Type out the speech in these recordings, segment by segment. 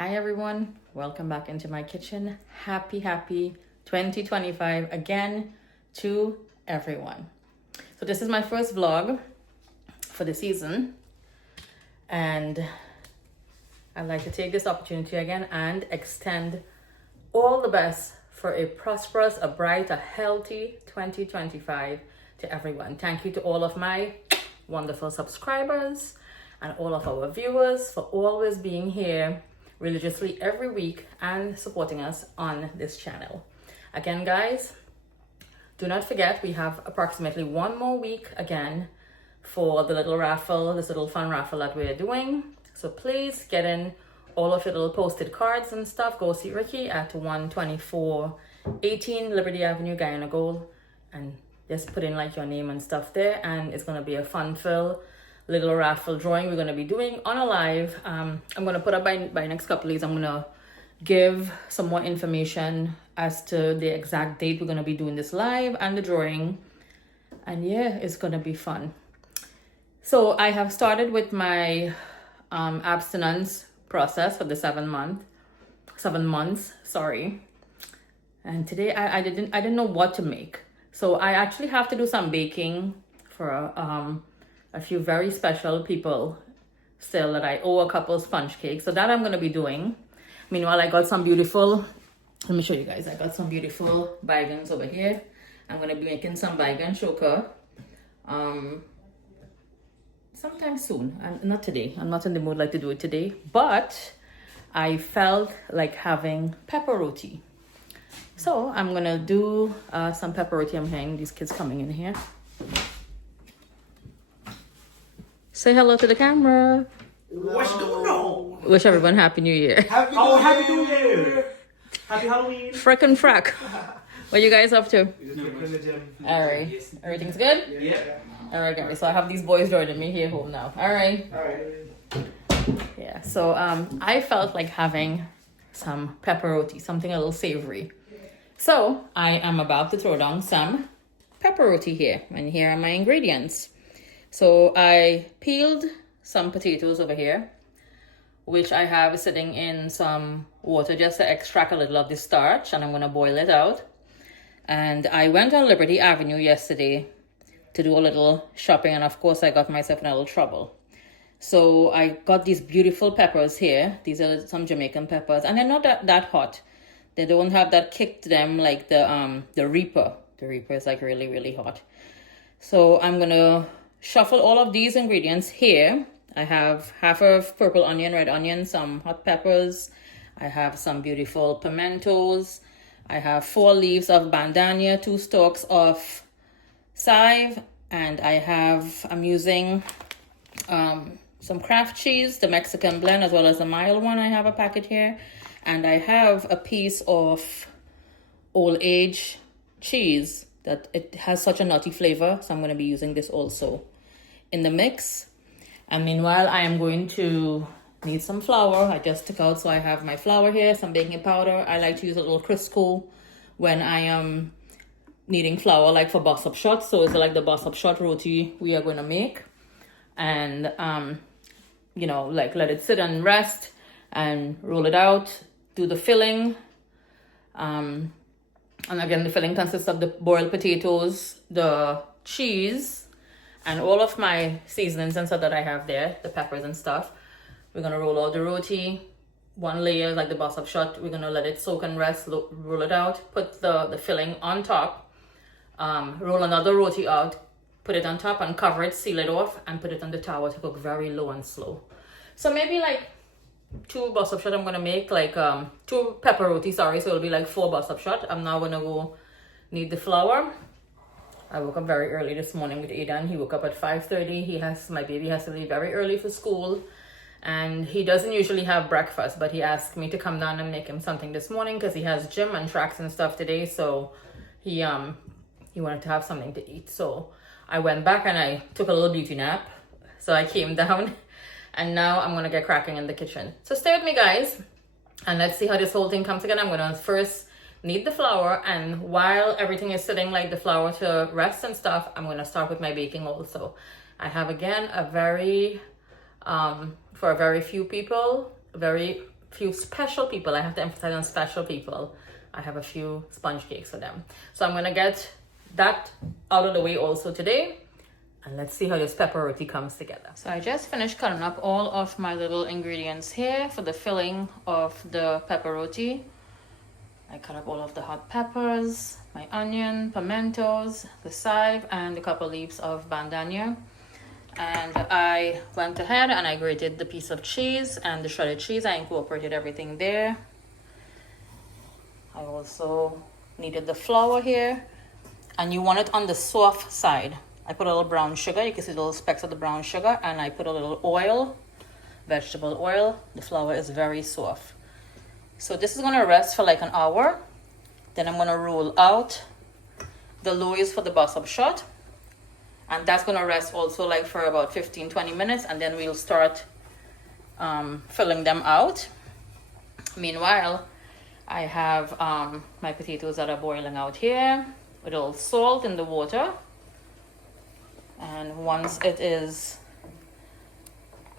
Hi everyone, welcome back into my kitchen. Happy 2025 again to everyone. So this is my first vlog for the season, and I'd like to take this opportunity again and extend all the best for a prosperous, a bright, a healthy 2025 to everyone. Thank you to all of my wonderful subscribers and all of our viewers for always being here religiously every week and supporting us on this channel. Again, guys, do not forget we have approximately one more week again for the little raffle, this little fun raffle that we're doing. So please get in all of your little posted cards and stuff. Go see Ricky at 12418 Liberty Avenue, Guyana Gold, and just put in like your name and stuff there, and it's gonna be a fun-filled little raffle drawing we're going to be doing on a live. I'm going to put up by next couple of days. I'm going to give some more information as to the exact date we're going to be doing this live and the drawing, and yeah, it's going to be fun. So I have started with my abstinence process for the 7 months, sorry. And today I didn't know what to make, so I actually have to do some baking for a few very special people still that I owe a couple sponge cakes. So that I'm going to be doing. Meanwhile, I got some beautiful, let me show you guys. I got some beautiful baigans over here. I'm going to be making some baigan choka sometime soon. Not today. I'm not in the mood like to do it today. But I felt like having pepper roti. So I'm going to do some pepper roti. I'm hearing these kids coming in here. Say hello to the camera. What's going on? Wish everyone Happy New Year. Happy New Year! Happy Halloween! Frickin' frack. What you guys up to? In the gym. Alright. Everything's good? Yeah. Alright, guys. So I have these boys joining me here home now. Alright. Alright. Yeah, so I felt like having some pepper roti, something a little savory. So I am about to throw down some pepper roti here. And here are my ingredients. So I peeled some potatoes over here, which I have sitting in some water just to extract a little of the starch, and I'm going to boil it out. And I went on Liberty Avenue yesterday to do a little shopping, and of course I got myself in a little trouble. So I got these beautiful peppers here. These are some Jamaican peppers, and they're not that hot. They don't have that kick to them like the Reaper. The Reaper is like really, really hot. So I'm going to shuffle all of these ingredients here. I have half of purple onion, red onion, some hot peppers. I have some beautiful pimentos. I have 4 leaves of bandania, 2 stalks of chive, and I'm using some Kraft cheese, the Mexican blend, as well as the mild one. I have a packet here, and I have a piece of old age cheese that it has such a nutty flavor, so I'm going to be using this also in the mix. And meanwhile, I am going to need some flour. I just took out, so I have my flour here, some baking powder. I like to use a little Crisco when I am needing flour, like for bus up shot. So it's like the bus up shot roti we are going to make. And like let it sit and rest and roll it out, do the filling. And again, the filling consists of the boiled potatoes, the cheese, and all of my seasonings and stuff that I have there, the peppers and stuff. We're going to roll out the roti, 1 layer like the bus up shot. We're going to let it soak and rest, roll it out, put the filling on top, roll another roti out, put it on top and cover it, seal it off, and put it on the tower to cook very low and slow. So maybe like 2 bus up shot I'm going to make, like 2 pepper roti, sorry, so it'll be like 4 bus up shot. I'm now going to go knead the flour. I woke up very early this morning with Aidan. He woke up at 5:30. My baby has to leave very early for school, and he doesn't usually have breakfast, but he asked me to come down and make him something this morning because he has gym and tracks and stuff today. So he wanted to have something to eat. So I went back and I took a little beauty nap. So I came down, and now I'm gonna get cracking in the kitchen. So stay with me, guys, and let's see how this whole thing comes together. I'm gonna first knead the flour, and while everything is sitting like the flour to rest and stuff, I'm going to start with my baking also. I have again a very for a very few people, very few special people. I have to emphasize on special people. I have a few sponge cakes for them. So I'm gonna get that out of the way also today. And let's see how this pepper roti comes together. So I just finished cutting up all of my little ingredients here for the filling of the pepper roti. I cut up all of the hot peppers, my onion, pimentos, the chive, and a couple leaves of bandania. And I went ahead and I grated the piece of cheese and the shredded cheese. I incorporated everything there. I also needed the flour here. And you want it on the soft side. I put a little brown sugar. You can see the little specks of the brown sugar. And I put a little oil, vegetable oil. The flour is very soft. So this is going to rest for like an hour. Then I'm going to roll out the loaves for the bus-up shot. And that's going to rest also like for about 15-20 minutes. And then we'll start filling them out. Meanwhile, I have my potatoes that are boiling out here with a little salt in the water. And once it is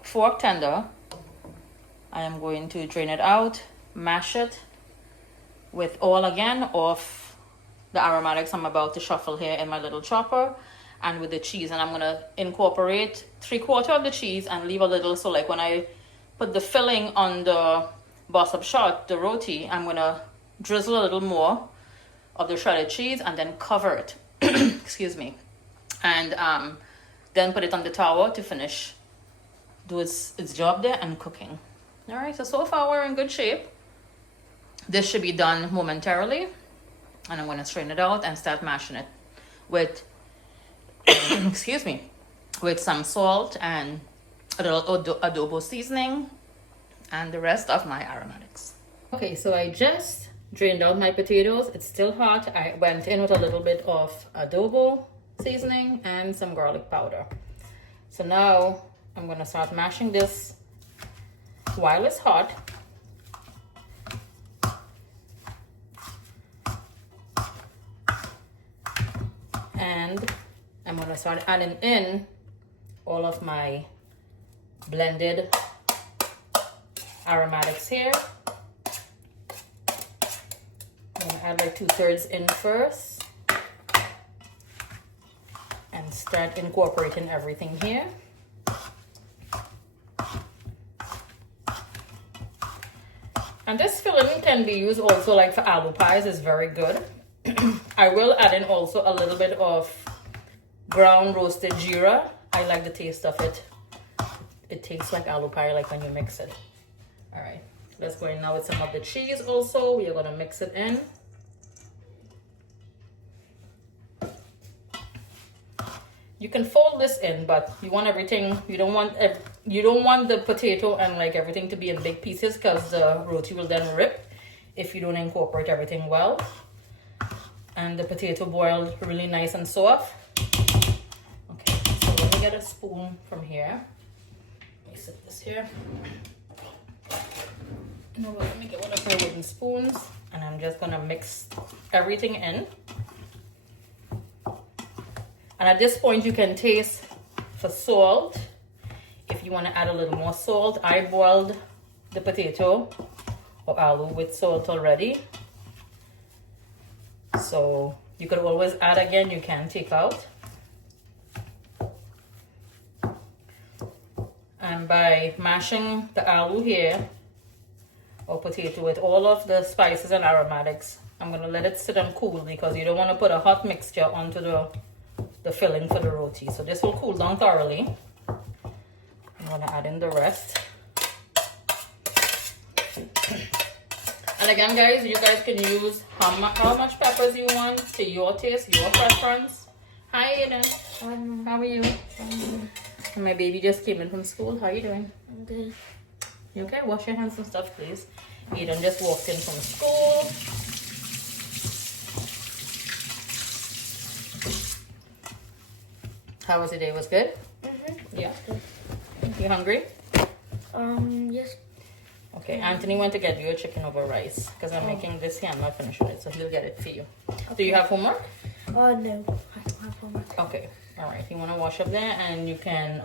fork tender, I am going to drain it out, mash it with all again of the aromatics I'm about to shuffle here in my little chopper, and with the cheese. And I'm going to incorporate 3/4 of the cheese and leave a little, so like when I put the filling on the bus-up shot, the roti, I'm going to drizzle a little more of the shredded cheese and then cover it. Excuse me. And then put it on the tower to finish, do its job there and cooking. All right, so far we're in good shape. This should be done momentarily, and I'm going to strain it out and start mashing it with excuse me, with some salt and a little adobo seasoning and the rest of my aromatics. Okay, so I just drained out my potatoes. It's still hot. I went in with a little bit of adobo seasoning and some garlic powder. So now I'm going to start mashing this while it's hot. And I'm going to start adding in all of my blended aromatics here. I'm going to add like 2/3 in first and start incorporating everything here. And this filling can be used also like for aloo pies. It's very good. I will add in also a little bit of ground roasted jeera. I like the taste of it. It tastes like aloo pie, like when you mix it. All right, let's go in now with some of the cheese also. We are going to mix it in. You can fold this in, but you want everything, you don't want the potato and like everything to be in big pieces, because the roti will then rip if you don't incorporate everything well. And the potato boiled really nice and soft. Okay, so let me get a spoon from here. Let me set this here. No, let me get one of the wooden spoons, and I'm just gonna mix everything in. And at this point, you can taste for salt. If you want to add a little more salt, I boiled the potato or aloo with salt already. So you could always add again, you can take out. And by mashing the aloo here, or potato, with all of the spices and aromatics, I'm going to let it sit and cool, because you don't want to put a hot mixture onto the filling for the roti. So this will cool down thoroughly. I'm going to add in the rest. And again, guys, you guys can use how much peppers you want to your taste, your preference. Hi, Aiden. How are you? And my baby just came in from school. How are you doing? I'm good. You okay? Wash your hands and stuff, please. Aiden just walked in from school. How was your day? Was good? Mm-hmm. Yeah. You hungry? Yes. Okay, Anthony went to get you a chicken over rice, because I'm making this here. I'm not finished with it, so he'll get it for you. Okay. Do you have homework? No, I don't have homework. Okay, all right. You want to wash up there, and you can,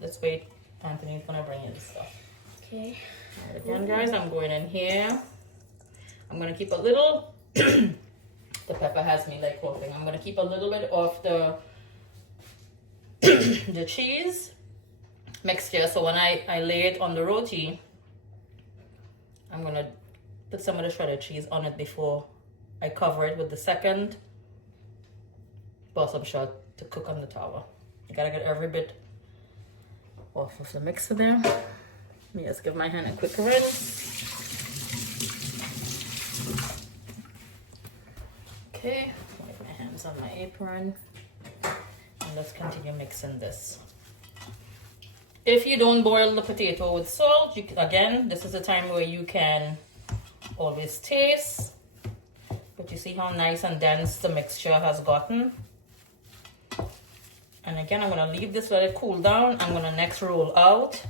let's wait. Anthony's going to bring you the stuff. Okay. Alright, again, guys, I'm going in here. I'm gonna keep a little. The pepper has me like coughing. I'm gonna keep a little bit of the the cheese mixture. So when I lay it on the roti, I'm gonna put some of the shredded cheese on it before I cover it with the second balsam shot to cook on the tower. You gotta get every bit off of the mixer there. Let me just give my hand a quick rinse. Okay, wipe my hands on my apron. And let's continue mixing this. If you don't boil the potato with salt, again, this is a time where you can always taste. But you see how nice and dense the mixture has gotten. And again, I'm gonna leave this, let it cool down. I'm gonna next roll out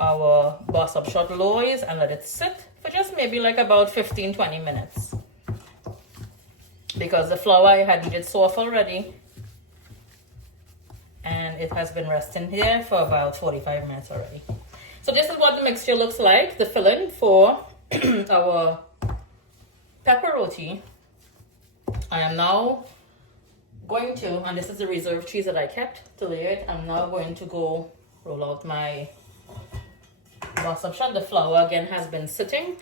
our balsam shot loaves and let it sit for just maybe like about 15-20 minutes. Because the flour I had heated soft already. And it has been resting here for about 45 minutes already. So this is what the mixture looks like, the filling for our pepper roti. I am now going to, and this is the reserve cheese that I kept to lay it. I'm now going to go roll out my balsam shot. The flour again has been sitting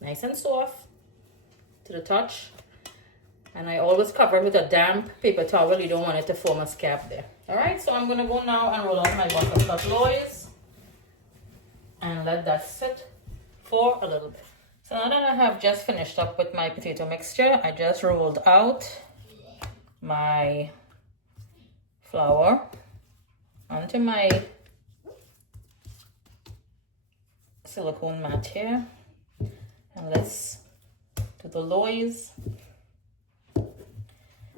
nice and soft to the touch. And I always cover it with a damp paper towel. You don't want it to form a scab there. Alright, so I'm going to go now and roll out my buttershot loaves and let that sit for a little bit. So now that I have just finished up with my potato mixture, I just rolled out my flour onto my silicone mat here. And let's do the loaves.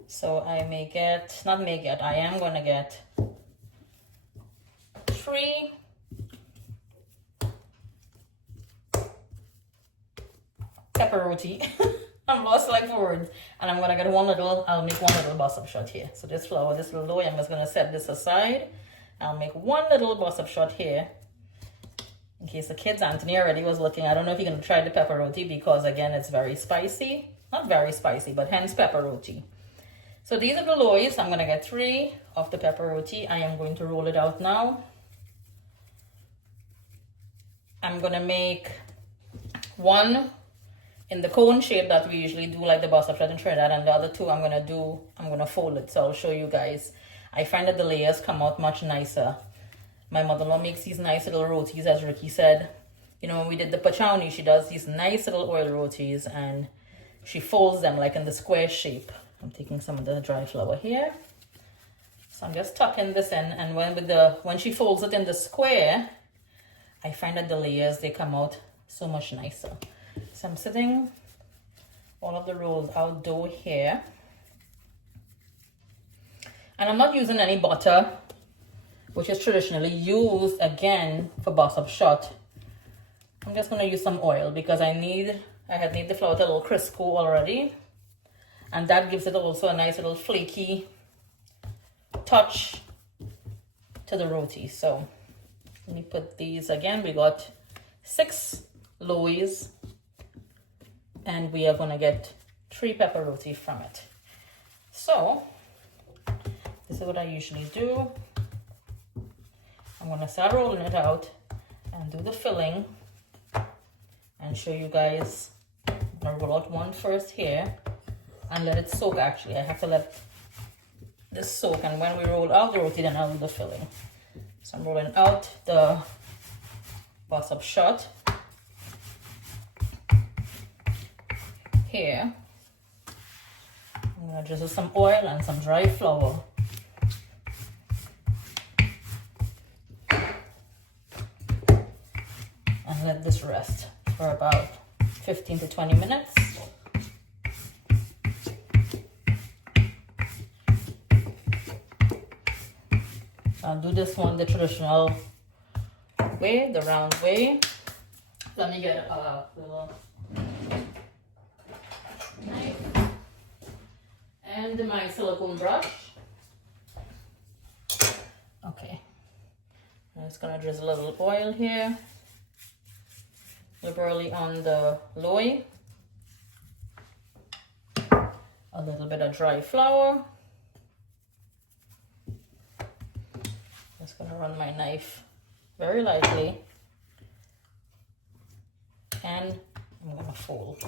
So I am going to get 3 pepper roti. I'm lost like for words. And I'm going to get I'll make one little balsam shot here. So this flour, this little dough, I'm just going to set this aside. I'll make one little balsam shot here. In case the kids, Anthony already was looking. I don't know if you're going to try the pepper roti because again, it's very spicy. Not very spicy, but hence pepper roti. So these are the loaves. I'm going to get 3 of the pepper roti. I am going to roll it out now. I'm going to make 1 in the cone shape that we usually do, like the balsam shot and Trinidad, and the other 2 I'm going to fold it. So I'll show you guys. I find that the layers come out much nicer. My mother-in-law makes these nice little rotis, as Ricky said. You know, when we did the pachowni, she does these nice little oil rotis and she folds them like in the square shape. I'm taking some of the dry flour here. So I'm just tucking this in, and when she folds it in the square, I find that the layers, they come out so much nicer. So I'm sitting all of the rolled out dough here. And I'm not using any butter, which is traditionally used again for balsam shot. I'm just going to use some oil because I had made the flour a little Crisco already. And that gives it also a nice little flaky touch to the roti. So let me put these again. We got 6 loaves and we are going to get 3 pepper roti from it. So this is what I usually do. I'm going to start rolling it out and do the filling and show you guys. I'm going to roll out one first here and let it soak. Actually, I have to let this soak, and when we roll out the roti, then I'll do the filling. So I'm rolling out the balsam shot here. I'm going to drizzle some oil and some dry flour. And let this rest for about 15 to 20 minutes. I'll do this one the traditional way, the round way. Let me get a little knife and my silicone brush. Okay, I'm just gonna drizzle a little oil here. liberally on the loy. A little bit of dry flour. Just gonna run my knife very lightly, and I'm gonna fold.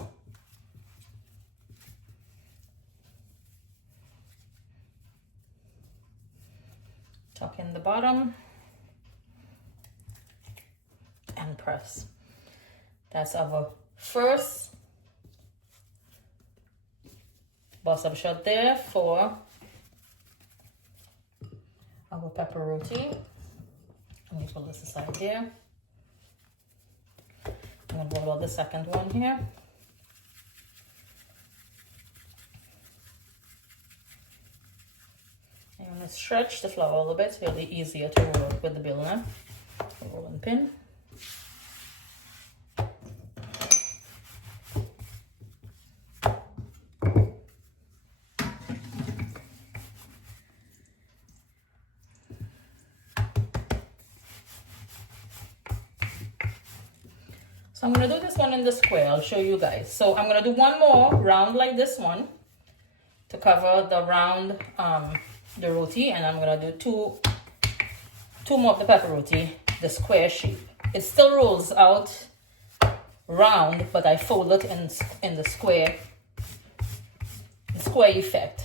Tuck in the bottom and press. That's our first bust up shot there for our pepper roti. Let me pull this aside here. I'm gonna roll out the second one here. I'm gonna stretch the flour a little bit. It's really easier to work with the billner. Rolling pin. So I'm gonna do this one in the square. I'll show you guys. So I'm gonna do one more round like this one to cover the round, the roti, and I'm gonna do two more of the pepper roti, the square shape. It still rolls out round, but I fold it in the square effect.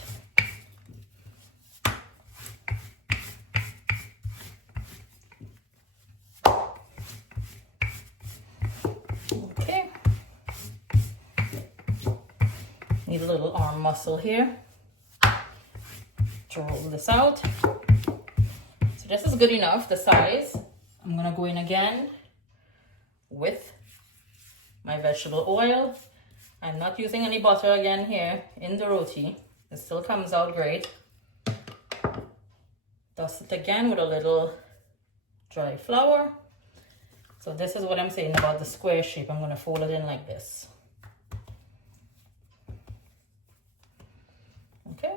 Okay. Need a little arm muscle here to roll this out. So this is good enough, the size. I'm gonna go in again with my vegetable oil. I'm not using any butter again here in the roti. It still comes out great. Dust it again with a little dry flour. So this is what I'm saying about the square shape. I'm gonna fold it in like this. Okay.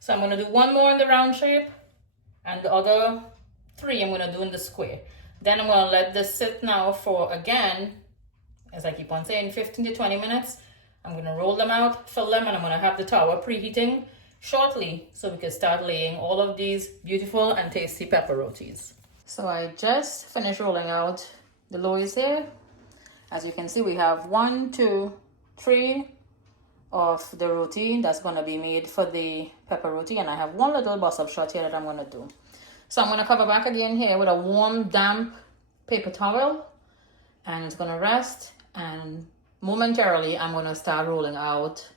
So I'm gonna do one more in the round shape, and the other three I'm gonna do in the square. Then I'm gonna let this sit now for, again, as I keep on saying, 15 to 20 minutes. I'm gonna roll them out, fill them, and I'm gonna have the tower preheating shortly so we can start laying all of these beautiful and tasty pepper rotis. So I just finished rolling out the loaves here. As you can see, we have 1, 2, 3 of the roti that's gonna be made for the pepper roti, and I have one little bus up shot here that I'm gonna do. So I'm gonna cover back again here with a warm, damp paper towel, and it's gonna rest, and momentarily I'm gonna start rolling out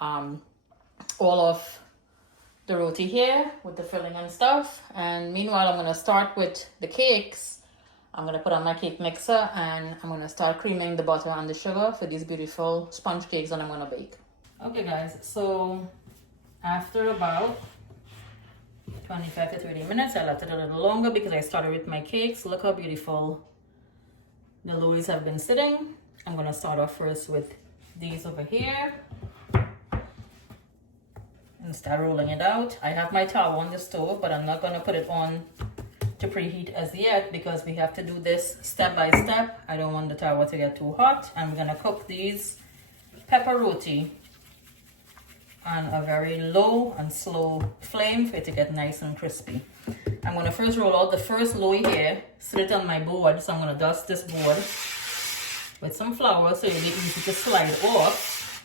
all of the roti here with the filling and stuff. And meanwhile, I'm gonna start with the cakes. I'm gonna put on my cake mixer, and I'm gonna start creaming the butter and the sugar for these beautiful sponge cakes that I'm gonna bake. Okay guys, so after about 25 to 30 minutes, I left it a little longer because I started with my cakes. Look how beautiful the loaves have been sitting. I'm gonna start off first with these over here and start rolling it out. I have my towel on the stove, but I'm not gonna put it on to preheat as yet because we have to do this step by step. I don't want the towel to get too hot. I'm gonna cook these pepper roti on a very low and slow flame for it to get nice and crispy. I'm gonna first roll out the first loaf here, sit it on my board. So I'm gonna dust this board with some flour so it'll be easy to slide off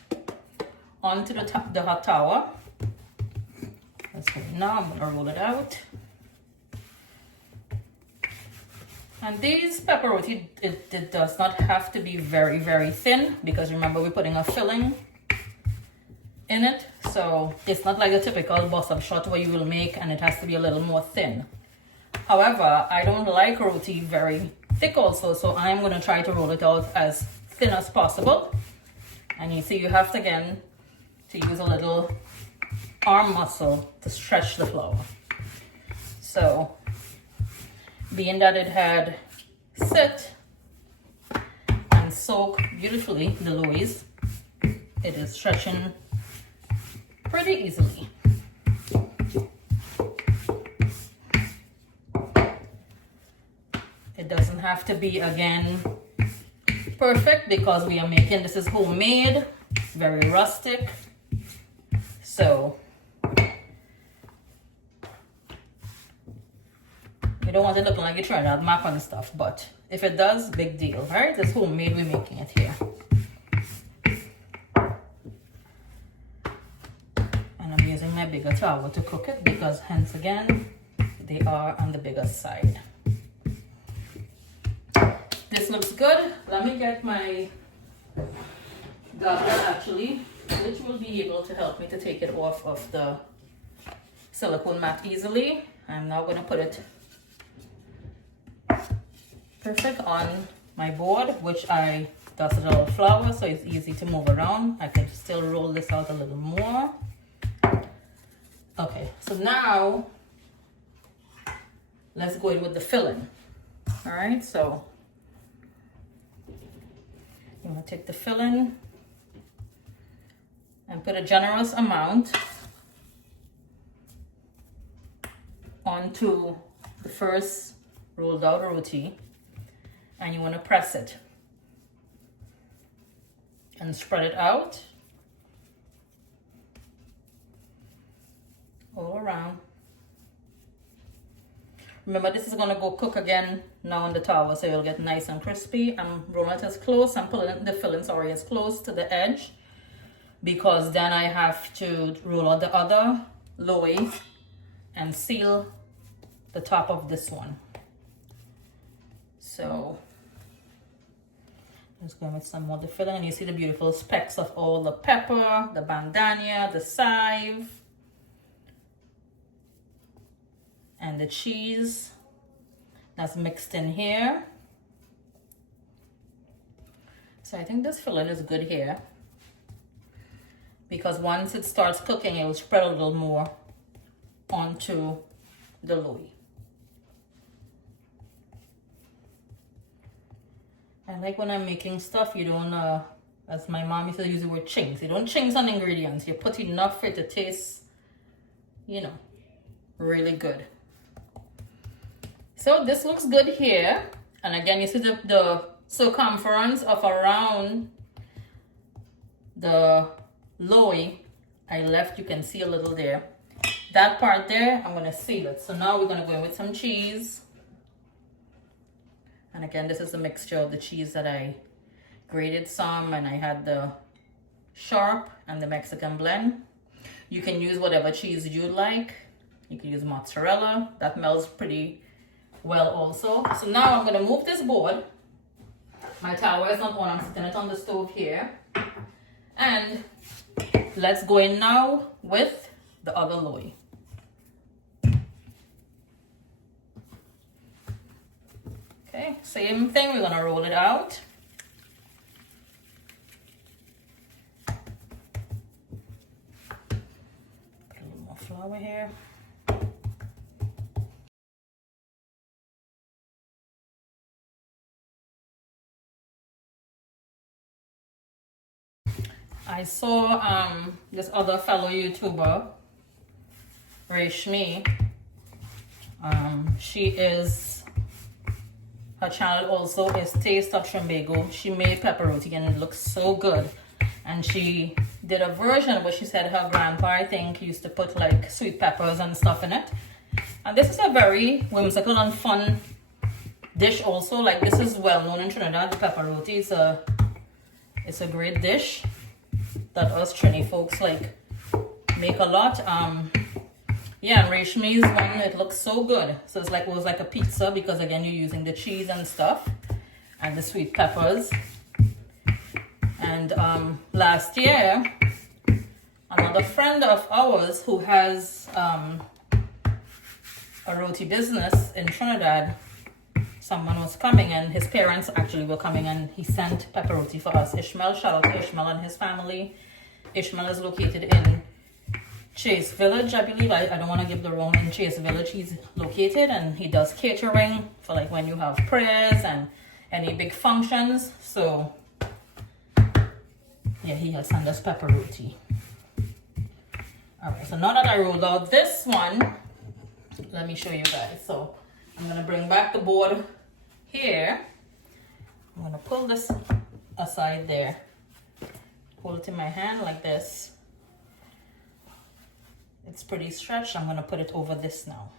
onto the hot tower. That's good. Now I'm gonna roll it out. And these pepper roti, it does not have to be very, very thin because remember we're putting a filling in it. So it's not like a typical bus-up shot where you will make and it has to be a little more thin. However, I don't like roti very thick also, so I'm going to try to roll it out as thin as possible. And you see you have to, again, to use a little arm muscle to stretch the flour. So being that it had sit and soak beautifully the loaves, it is stretching pretty easily. It doesn't have to be, again, perfect because we are making, this is homemade, very rustic. So you don't want it looking like you trying out map and stuff, but if it does, big deal, right? It's homemade, we're making it here. And I'm using my bigger towel to cook it because, hence again, they are on the bigger side. This looks good. Let me get my goblet actually, which will be able to help me to take it off of the silicone mat easily. I'm now going to put it perfect on my board, which I dusted a little flour so it's easy to move around. I can still roll this out a little more. Okay, so now let's go in with the filling. All right, so you want to take the filling and put a generous amount onto the first rolled out roti, and you want to press it and spread it out all around. Remember, this is going to go cook again now on the towel, so it'll get nice and crispy. I'm rolling it as close, I'm pulling the filling, sorry, as close to the edge, because then I have to roll out the other loaf and seal the top of this one. So let's go with some more of the filling, and you see the beautiful specks of all the pepper, the bandania, the chive, and the cheese that's mixed in here. So I think this filling is good here, because once it starts cooking, it will spread a little more onto the loaf. I like when I'm making stuff, you don't, as my mom used to use the word chinks. You don't chinks on ingredients. You put enough for it to taste, you know, really good. So this looks good here. And again, you see the circumference of around the loaf I left. You can see a little there. That part there, I'm going to seal it. So now we're going to go in with some cheese. And again, this is a mixture of the cheese that I grated some, and I had the sharp and the Mexican blend. You can use whatever cheese you like. You can use mozzarella. That melts pretty well also. So now I'm going to move this board. My towel is not on. I'm sitting it on the stove here. And let's go in now with the other loaf. Okay, same thing, we're gonna roll it out. Put a little more flour here. I saw this other fellow YouTuber, Rashmi. Her channel also is Taste of Trimbago. She made pepper roti and it looks so good. And she did a version where she said her grandpa, I think, used to put like sweet peppers and stuff in it. And this is a very whimsical and fun dish also. Like, this is well known in Trinidad, the pepper roti. It's a great dish that us Trini folks like make a lot. Yeah, and Rashmi's one, it looks so good. So it's like, it was like a pizza, because again, you're using the cheese and stuff and the sweet peppers. And last year, another friend of ours who has a roti business in Trinidad, someone was coming, and his parents actually were coming, and he sent pepper roti for us. Ishmael, shout out to Ishmael and his family. Ishmael is located in Chase Village, I believe. I don't want to give the wrong name. Chase Village he's located, and he does catering for like when you have prayers and any big functions. So yeah, he has sent us pepper roti. All right, so now that I rolled out this one, let me show you guys. So I'm gonna bring back the board here, I'm gonna pull this aside there. Hold it in my hand like this. It's pretty stretched. I'm gonna put it over this now.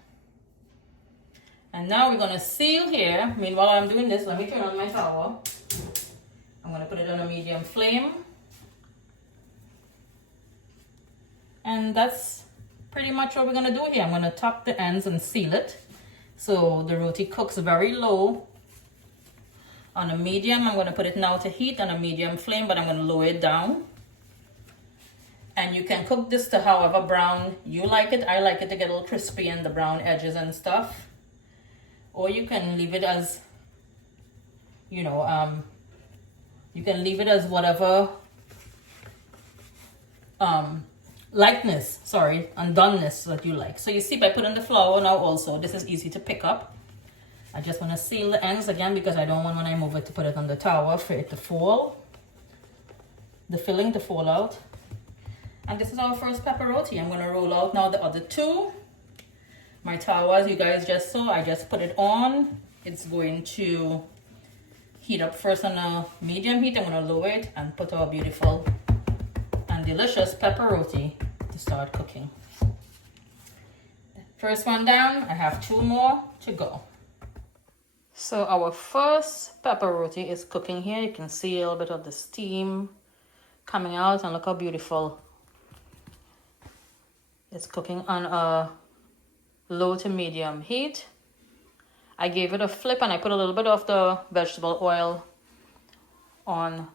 And now we're gonna seal here. Meanwhile I'm doing this, let me turn on my tower. I'm gonna put it on a medium flame. And that's pretty much what we're gonna do here. I'm gonna top the ends and seal it. So the roti cooks very low on a medium. I'm gonna put it now to heat on a medium flame, but I'm gonna lower it down. And you can cook this to however brown you like it. I like it to get a little crispy and the brown edges and stuff. Or you can leave it as, you know, you can leave it as whatever lightness, sorry, and doneness that you like. So you see, by putting the flour now also, this is easy to pick up. I just want to seal the ends again because I don't want when I move it to put it on the tower for it to fall, the filling to fall out. And this is our first pepper roti. I'm going to roll out now the other two. My towers, you guys just saw, I just put it on. It's going to heat up first on a medium heat. I'm going to lower it and put our beautiful and delicious pepper roti to start cooking. First one down, I have two more to go. So our first pepper roti is cooking here. You can see a little bit of the steam coming out and look how beautiful. It's cooking on a low to medium heat. I gave it a flip and I put a little bit of the vegetable oil on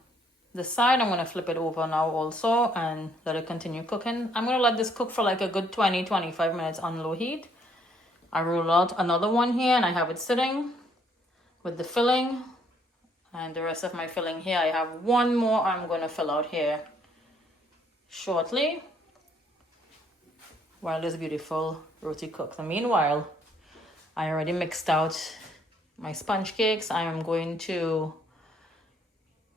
the side. I'm going to flip it over now also and let it continue cooking. I'm going to let this cook for like a good 20-25 minutes on low heat. I roll out another one here and I have it sitting with the filling and the rest of my filling here. I have one more I'm going to fill out here shortly while this beautiful roti cooks. And meanwhile, I already mixed out my sponge cakes. I am going to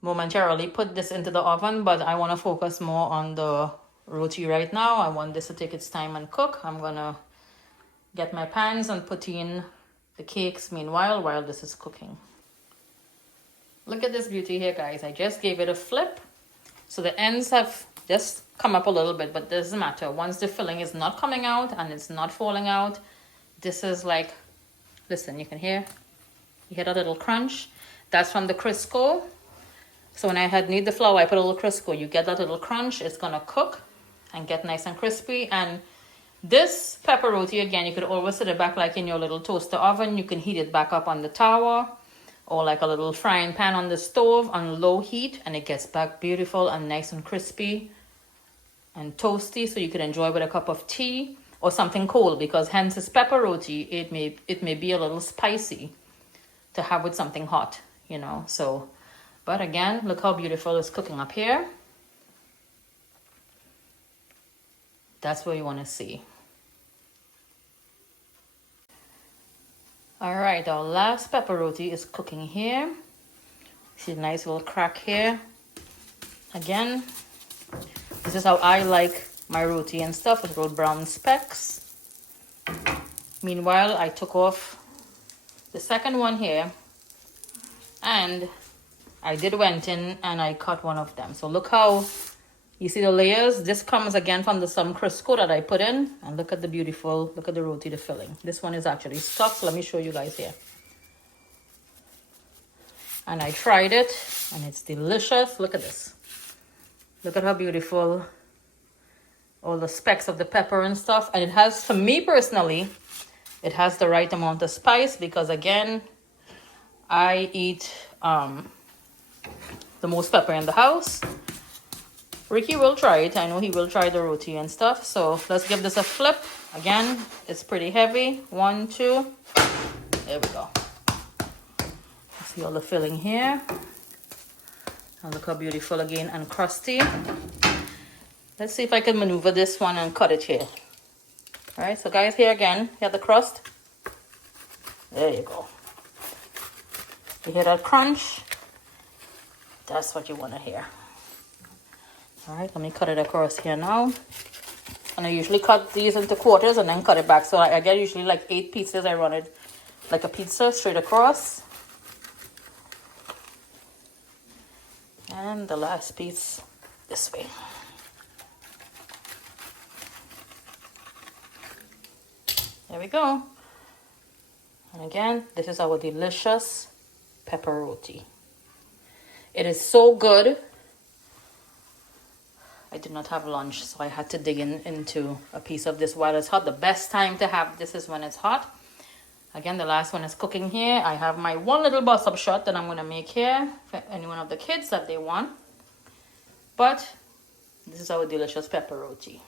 momentarily put this into the oven, but I want to focus more on the roti right now. I want this to take its time and cook. I'm gonna get my pans and put in the cakes meanwhile while this is cooking. Look at this beauty here, guys. I just gave it a flip. So the ends have just come up a little bit, but doesn't matter. Once the filling is not coming out and it's not falling out, this is like, listen, you hear that little crunch? That's from the Crisco. So when I need the flour, I put a little Crisco. You get that little crunch. It's gonna cook and get nice and crispy. And this pepper roti, again, you could always set it back like in your little toaster oven. You can heat it back up on the tower or like a little frying pan on the stove on low heat, and it gets back beautiful and nice and crispy and toasty, so you can enjoy with a cup of tea or something cold, because hence it's pepper roti. It may be a little spicy to have with something hot, you know. So, but again, look how beautiful it's cooking up here. That's what you want to see. All right, our last pepper roti is cooking here. See a nice little crack here. Again, this is how I like my roti and stuff, with little brown specks. Meanwhile, I took off the second one here and I went in and I cut one of them. So look how, you see the layers? This comes again from some Crisco that I put in. And look at the beautiful, look at the roti, the filling. This one is actually stuffed. Let me show you guys here. And I tried it and it's delicious. Look at this. Look at how beautiful all the specks of the pepper and stuff. And it has, for me personally, it has the right amount of spice, because again, I eat the most pepper in the house. Ricky will try it. I know he will try the roti and stuff. So let's give this a flip. Again, it's pretty heavy. 1, 2. There we go. See all the filling here. And look how beautiful again and crusty. Let's see if I can maneuver this one and cut it here. All right, so guys, here again, you have the crust. There you go. You hear that crunch? That's what you want to hear. All right, let me cut it across here now. And I usually cut these into quarters and then cut it back. So I get usually like 8 pieces. I run it like a pizza straight across. And the last piece this way. There we go. And again, this is our delicious pepper roti. It is so good. I did not have lunch, so I had to dig into a piece of this while it's hot. The best time to have this is when it's hot. Again, the last one is cooking here. I have my one little bus up shot that I'm going to make here for any one of the kids that they want. But this is our delicious pepper roti.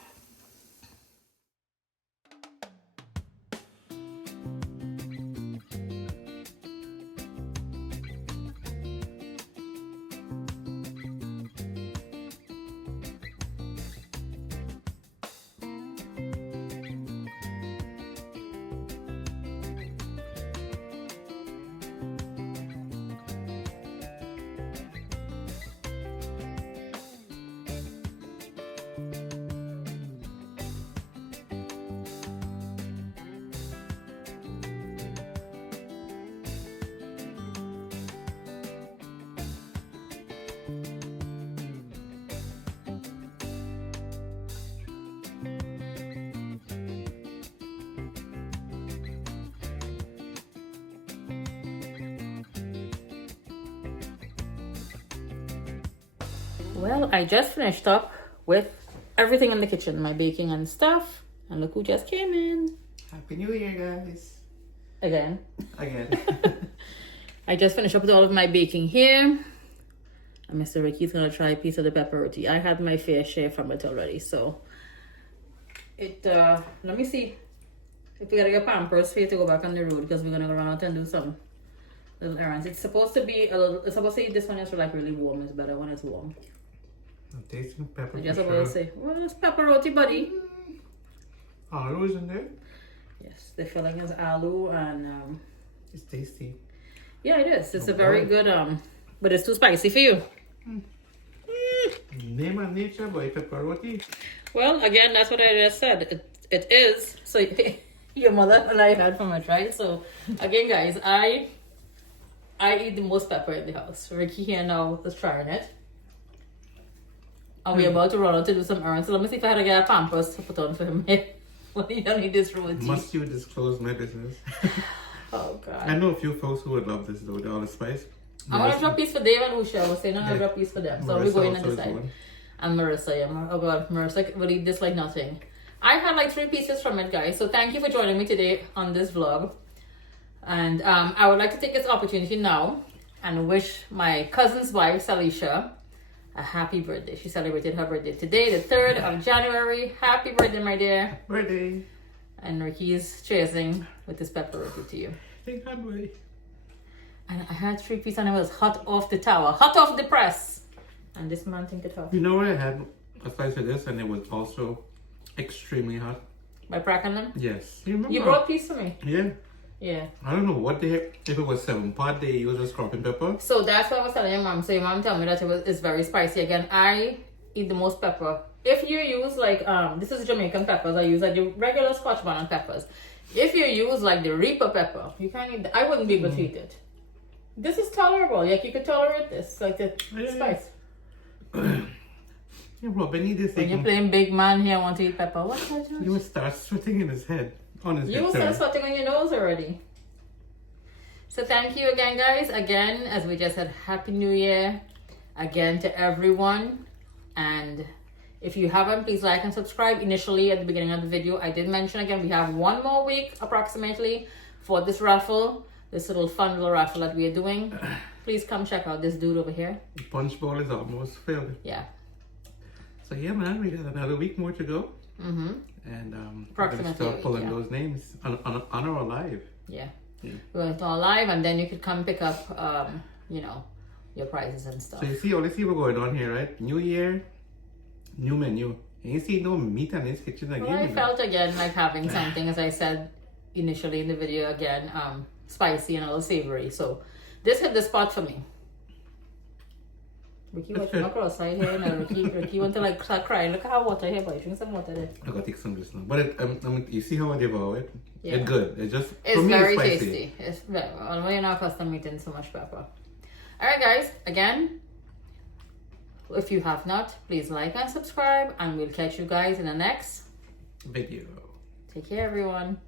Well, I just finished up with everything in the kitchen, my baking and stuff. And look who just came in. Happy New Year, guys. Again. I just finished up with all of my baking here. And Mr. Ricky's going to try a piece of the pepper roti. I had my fair share from it already. So, let me see if we got to get Pampers for you to go back on the road. Because we're going to go run out and do some little errands. It's supposed to be this one is like really warm. It's better when it's warm. I'm tasting pepper. I just about to say, well, it's pepper roti, buddy. Aloo is in there? Yes, the filling is aloo and it's tasty. yeah, it is. It's a very good but it's too spicy for you. Name and nature by pepper roti. Well, again, that's what I just said. It is. So your mother and I had from it, right? So again, guys, I eat the most pepper in the house. Ricky here now is trying it. And we're about to run out to do some errands. So let me see if I had to get a Pampers to put on for him. What do you need this roti? Must you disclose my business? Oh, God. I know a few folks who would love this though, all the spice. I want to drop piece for Dave and Usha. I was saying I'll drop piece for them. So we go in and decide. And Marissa, yeah. Oh, God. Marissa will eat this like nothing. I had like 3 pieces from it, guys. So thank you for joining me today on this vlog. And I would like to take this opportunity now and wish my cousin's wife, Salisha, a happy birthday. She celebrated her birthday today, the 3rd of January. Happy birthday, my dear. Birthday. And Ricky's cheersing with this pepper roti to you. Thank God, boy. And I had 3 pieces and it was hot off the tower, hot off the press. And this man think it hot. You know what I had a slice of this and it was also extremely hot? By cracking them? Yes. You remember? You brought a piece for me? Yeah. Yeah. I don't know what if it was 7-pot, they use a scorpion pepper. So that's what I was telling your mom. So your mom told me that it's very spicy. Again, I eat the most pepper. If you use like, this is Jamaican peppers. I use like the regular Scotch bonnet peppers. If you use like the Reaper pepper, you can't eat I wouldn't be able to eat it. This is tolerable. Like you could tolerate this. Like the spice. Yeah, Rob, I need this. When you're playing big man here, want to eat pepper. What's that? You would start sweating in his head. On his You head, will start sweating on your nose already. So thank you again, guys. Again, as we just said, Happy New Year again to everyone. And if you haven't, please like and subscribe. Initially, at the beginning of the video, I did mention again, we have 1 more week approximately for this raffle. This little fun little raffle that we are doing. Please come check out this dude over here. The punch bowl is almost filled. Yeah. So yeah, man, we got another week more to go. Mm-hmm. And we're going to start pulling those names on our live. Yeah. We're going to go live and then you could come pick up, you know, your prizes and stuff. So you see, let's see what's going on here, right? New year, new menu. And you see no meat in this kitchen again. Well, I felt again like having something, as I said initially in the video, again, spicy and a little savory. So this hit the spot for me. Ricky watching across side here now. Ricky want to like start crying. Look at how water here, boy. Drink some water there. I gotta take some of this now. But you see how I devour it? Yeah. It's good. It's very spicy. tasty. It's very, although you're not accustomed to eating so much pepper. Alright guys, again, if you have not, please like and subscribe, and we'll catch you guys in the next Video. Take care, everyone.